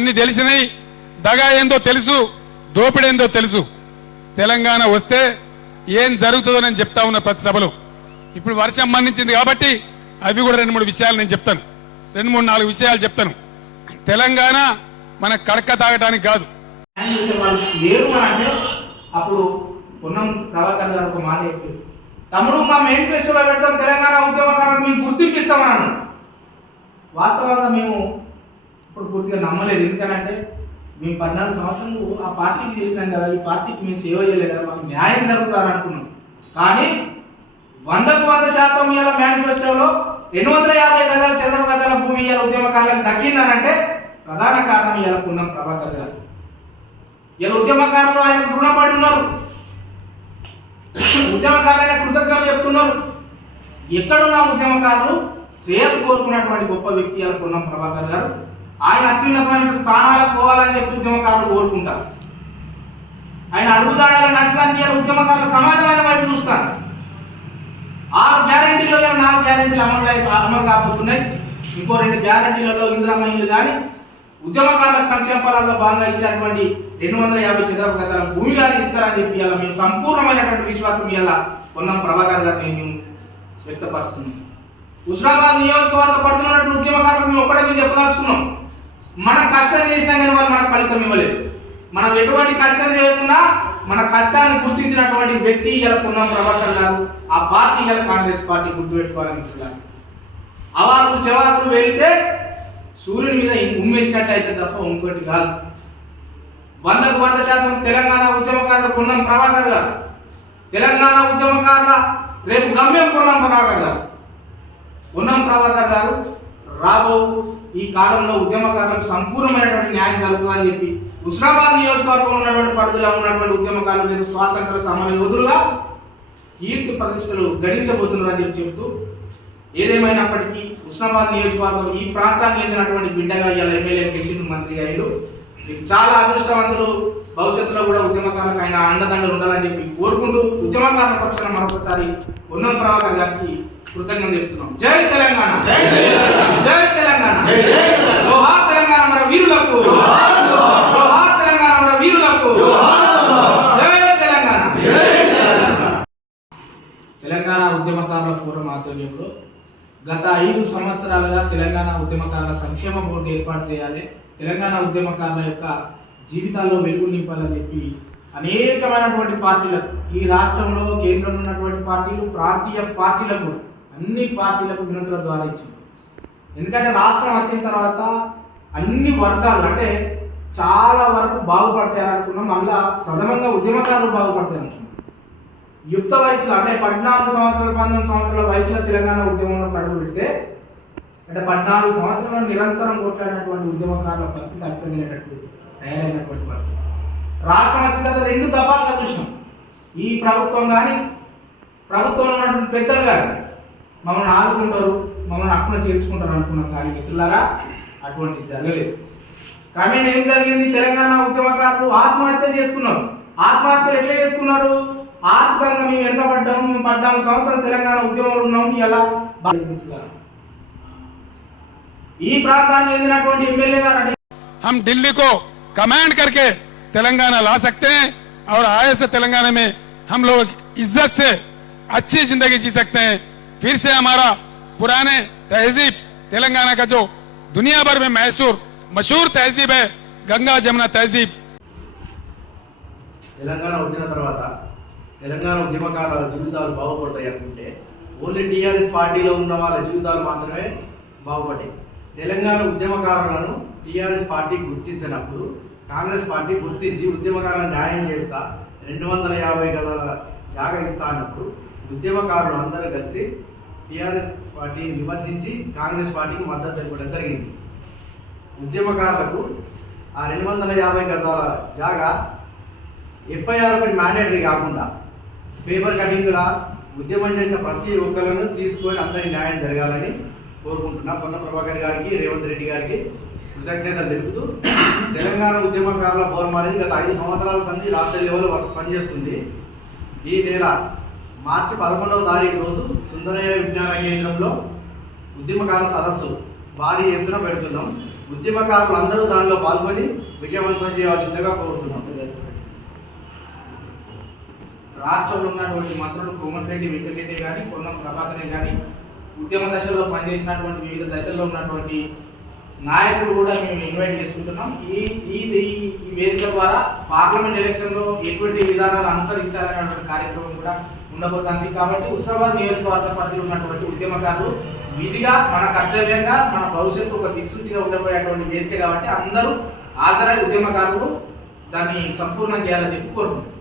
అన్ని తెలిసినాయి, దగా ఏందో తెలుసు, దోపిడేందో తెలుసు. తెలంగాణ వస్తే ఏం జరుగుతుందో నేను చెప్తా ఉన్నా ప్రతి సభలో. ఇప్పుడు వర్షం మన్నించింది కాబట్టి అవి కూడా 2-3 విషయాలు నేను చెప్తాను, 2-3-4 విషయాలు చెప్తాను. తెలంగాణ మన కడక తాగడానికి కాదు. అప్పుడు పొన్నం ప్రభాకర్ గారు ఒక మాట చెప్పారు, తమ్ముడు మా మేనిఫెస్టోలో పెడతాం, తెలంగాణ ఉద్యమకారులకు మేము గుర్తింపిస్తామన్నాను. వాస్తవంగా మేము ఇప్పుడు పూర్తిగా నమ్మలేదు. ఎందుకనంటే మేము 14 సంవత్సరాలు ఆ పార్టీకి చేసినాం కదా, ఈ పార్టీకి మేము సేవ చేయలేదు కదా, మాకు న్యాయం జరుగుతుందని అనుకున్నాం. కానీ 100% ఇలా మేనిఫెస్టోలో 250 గజాల చదరపు గజాల భూమి ఇలా ఉద్యమకారులకు దక్కిందనంటే ప్రధాన కారణం ఇలా పొన్నం ప్రభాకర్ గారు. ఇలా ఉద్యమకారులు ఆయనకు రుణపడి ఉన్నారు, ఉద్యమకారులు ఆయన కృతజ్ఞతలు చెప్తున్నారు. ఎక్కడున్న ఉద్యమకారులు శ్రేయస్సు కోరుకున్నటువంటి గొప్ప వ్యక్తి ఇలా పొన్నం ప్రభాకర్ గారు. ఆయన అత్యున్నతమైన స్థానాలకు పోవాలని చెప్పి ఉద్యమకారులు కోరుకుంటారు. ఆయన అడుగుజాడాలని నచ్చడానికి ఇలా ఉద్యమకారుల సమాజమైన వైపు చూస్తారు. 6 గ్యారెంటీలో 4 గ్యారెంటీలు అమలు కాబోతున్నాయి. ఇంకో 2 గ్యారెంటీలలో ఇందిరమ్మ ఇల్లు కానీ ఉద్యమకారులకు సంక్షేమ ఫలాల్లో భాగంగా ఇచ్చినటువంటి 250 చదరపు గజాల భూమి గారి ఇస్తారని చెప్పి ఇలా మేము సంపూర్ణమైనటువంటి విశ్వాసం ఇలా పొన్నం ప్రభాకర్ గారిని మేము వ్యక్తపరుస్తున్నాం. హుస్నాబాద్ నియోజకవర్గ పరిధిలో ఉన్నటువంటి ఉద్యమకారులకు మేము ఒక్కడే మేము చెప్పదలుచుకున్నాం, మనం కష్టం చేసినా కానీ వాళ్ళు మనకు ఫలితం ఇవ్వలేదు. మనం ఎటువంటి కష్టం చేయకుండా మన కష్టాన్ని గుర్తించినటువంటి వ్యక్తి ఇలా పొన్నం ప్రభాకర్ గారు. ఆ పార్టీ ఇలా కాంగ్రెస్ పార్టీ గుర్తుపెట్టుకోవాలని మిత్రులారు. అవాకులు చెవాకులు వెళితే సూర్యుని మీద ఉమ్మేసినట్టు అయితే తప్ప ఇంకోటి కాదు. 100% తెలంగాణ ఉద్యమకారుల పొన్నం ప్రభాకర్ గారు. తెలంగాణ ఉద్యమకారుల రేపు గమ్యం పొన్నం ప్రభాకర్ గారు. పొన్నం ప్రభాకర్ గారు రాబో ఈ కాలంలో ఉద్యమకారులకు సంపూర్ణమైనటువంటి న్యాయం జరుగుతుందని చెప్పి హుస్నాబాద్ నియోజకవర్గంలో ఉన్నటువంటి పరిధిలో ఉన్నటువంటి ఉద్యమకారులు స్వాతంత్ర సమర యోధులుగా కీర్తి ప్రతిష్టలు గడించబోతున్నారని చెప్తూ, ఏదేమైనప్పటికీ హుస్నాబాద్ నియోజకవర్గం ఈ ప్రాంతానికి చెందినటువంటి బిడ్డగా ఇలా ఎమ్మెల్యే కేసీఆర్ మంత్రి అయ్యారు. చాలా అదృష్టవంతులు. భవిష్యత్తులో కూడా ఉద్యమకారులకు ఆయన అండదండలు ఉండాలని చెప్పి కోరుకుంటూ ఉద్యమకారుల పక్షాన మరొకసారి పొన్నం ప్రభాకర్ గారికి కృతజ్ఞతలు చెప్తున్నాం. జై తెలంగాణ, జై తెలంగాణ, జోహార్ తెలంగాణ మన వీరులకు, జోహార్ తెలంగాణ మన వీరులకు, జై తెలంగాణ. తెలంగాణ ఉద్యమకారుల ఫోరం ఆధ్వర్యంలో గత 5 సంవత్సరాలుగా తెలంగాణ ఉద్యమకారుల సంక్షేమ బోర్డు ఏర్పాటు చేయాలి, తెలంగాణ ఉద్యమకారుల యొక్క జీవితాల్లో వెలుగు నింపాలని చెప్పి అనేకమైనటువంటి పార్టీలకు, ఈ రాష్ట్రంలో కేంద్రంలో ఉన్నటువంటి పార్టీలు, ప్రాంతీయ పార్టీలకు కూడా అన్ని పార్టీలకు వినతుల ద్వారా ఇచ్చింది. ఎందుకంటే రాష్ట్రం వచ్చిన తర్వాత అన్ని వర్గాలు అంటే చాలా వరకు బాగుపడతాయనుకున్నాం. మళ్ళా ప్రథమంగా ఉద్యమకారులు బాగుపడతాయనుకున్నాం. యుక్త వయసులో అంటే 14 సంవత్సరాలు 19 సంవత్సరాల వయసులో తెలంగాణ ఉద్యమంలో అడుగు పెడితే అంటే 14 సంవత్సరాలు నిరంతరం కొట్లాడినటువంటి ఉద్యమకారుల పరిస్థితి అర్థమయ్యేటట్టు తయారైనటువంటి పరిస్థితి. రాష్ట్రం వచ్చిన తర్వాత 2 దఫాలుగా చూసినాం. ఈ ప్రభుత్వం కానీ ప్రభుత్వంలో ఉన్నటువంటి పెద్దలు కానీ మమ్మల్ని ఆదుకుంటారు, మమ్మల్ని హక్కున చేర్చుకుంటారు అనుకున్నాం. కానీ మిత్రులారా అటువంటి జరగలేదు. క్రమేణా ఏం జరిగింది? తెలంగాణ ఉద్యమకారులు ఆత్మహత్యలు చేసుకున్నారు. ఆత్మహత్యలు ఎట్లా చేసుకున్నారు? ఆర్థికంగా మేము వెనుకబడ్డాము, మేము 14 సంవత్సరాలు తెలంగాణ ఉద్యమంలో ఉన్నాము. ఎలా ఈ ప్రాంతానికి చెందినటువంటి ఎమ్మెల్యే గారు हम दिल्ली को कमांड करके तेलंगाना ला सकते हैं और आए से तेलंगाना में हम लोग इज्जत से अच्छी जिंदगी जी सकते हैं। फिर से हमारा पुराने तहजीब तेलंगाना का जो दुनिया भर में मशहूर तहजीब है गंगा जमुना तहजीब। తెలంగాణ వచ్చిన తర్వాత తెలంగాణ ఉద్యమకారుల జీవితాలు బాగుపడతాయి అనుకుంటే ఓన్లీ టీఆర్ఎస్ పార్టీలో ఉన్న వాళ్ళ జీవితాలు మాత్రమే బాగుపడ్డాయి. తెలంగాణ ఉద్యమకారులను టీఆర్ఎస్ పార్టీ గుర్తించినప్పుడు కాంగ్రెస్ పార్టీ గుర్తించి ఉద్యమకారులను న్యాయం చేస్తా 250 గజాల జాగా ఇస్తా అన్నప్పుడు ఉద్యమకారులు అందరూ కలిసి టీఆర్ఎస్ పార్టీని విమర్శించి కాంగ్రెస్ పార్టీకి మద్దతు తెలపడం జరిగింది. ఉద్యమకారులకు ఆ 250 గజాల జాగా ఎఫ్ఐఆర్ ఒకటి మ్యాండేటరీ కాకుండా పేపర్ కటింగ్లా ఉద్యమం చేసిన ప్రతి ఒక్కరిని తీసుకొని అందరి న్యాయం జరగాలని కోరుకుంటున్నా. పొన్నం ప్రభాకర్ గారికి, రేవంత్ రెడ్డి గారికి కృతజ్ఞతలు తెలుపుతూ తెలంగాణ ఉద్యమకారుల ఫోరం అనేది గత 5 సంవత్సరాల సంది రాష్ట్ర లెవెల్లో పనిచేస్తుంది. ఈ నెల మార్చి 11వ తారీఖు రోజు సుందరయ్య విజ్ఞాన కేంద్రంలో ఉద్యమకారుల సదస్సు భారీ ఎత్తున పెడుతున్నాం. ఉద్యమకారులు అందరూ దానిలో పాల్గొని విజయవంతం చేయాల్సిందిగా కోరుతున్నాం. రాష్ట్రంలో ఉన్నటువంటి మంత్రులు కోమటిరెడ్డి వెంకటరెడ్డి కానీ పొన్నం ప్రభాకరే కానీ ఉద్యమ దశలో పనిచేసినటువంటి వివిధ దశల్లో ఉన్నటువంటి నాయకులు కూడా మేము ఇన్వైట్ చేసుకుంటున్నాం. ఈ వేదిక ద్వారా పార్లమెంట్ ఎలక్షన్లో ఎటువంటి విధానాలు అనుసరించాలనేటువంటి కార్యక్రమం కూడా ఉండబోతుంది. కాబట్టి హుస్నాబాద్ నియోజకవర్గ పరిధిలో ఉన్నటువంటి ఉద్యమకారులు విధిగా మన కర్తవ్యంగా మన భవిష్యత్తు ఒక దిక్సూచిగా ఉండబోయేటువంటి వేదిక కాబట్టి అందరూ హాజరై ఉద్యమకారులు దాన్ని సంపూర్ణం చేయాలని చెప్పి కోరుకుంటున్నాం.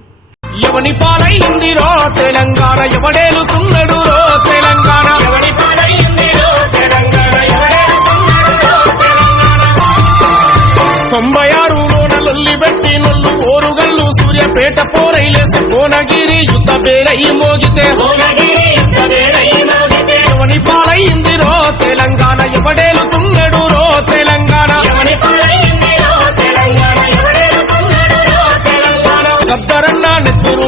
ఎవని పాలైందిరో తెలంగాణ ఎవడేలుతున్నాడు రో తెలంగాణ ఎవని పాలైందిరో తెలంగాణ ఎవడేలుతున్నాడు రో తెలంగాణ 96లోన లొల్లి పెట్టి నొల్లు ఓరుగల్లు సూర్యపేట పోరైలేసి కోనగిరి యుద్ధ బేరై మోగితే ఎవని పాలైందిరో తెలంగాణ ఎవడేలుతున్నాడు రో తెలంగాణ ఎవని పాలైందిరో తెలంగాణ ఎవడేలుతున్నాడు రో తెలంగాణ గద్దరన్న నెత్తురు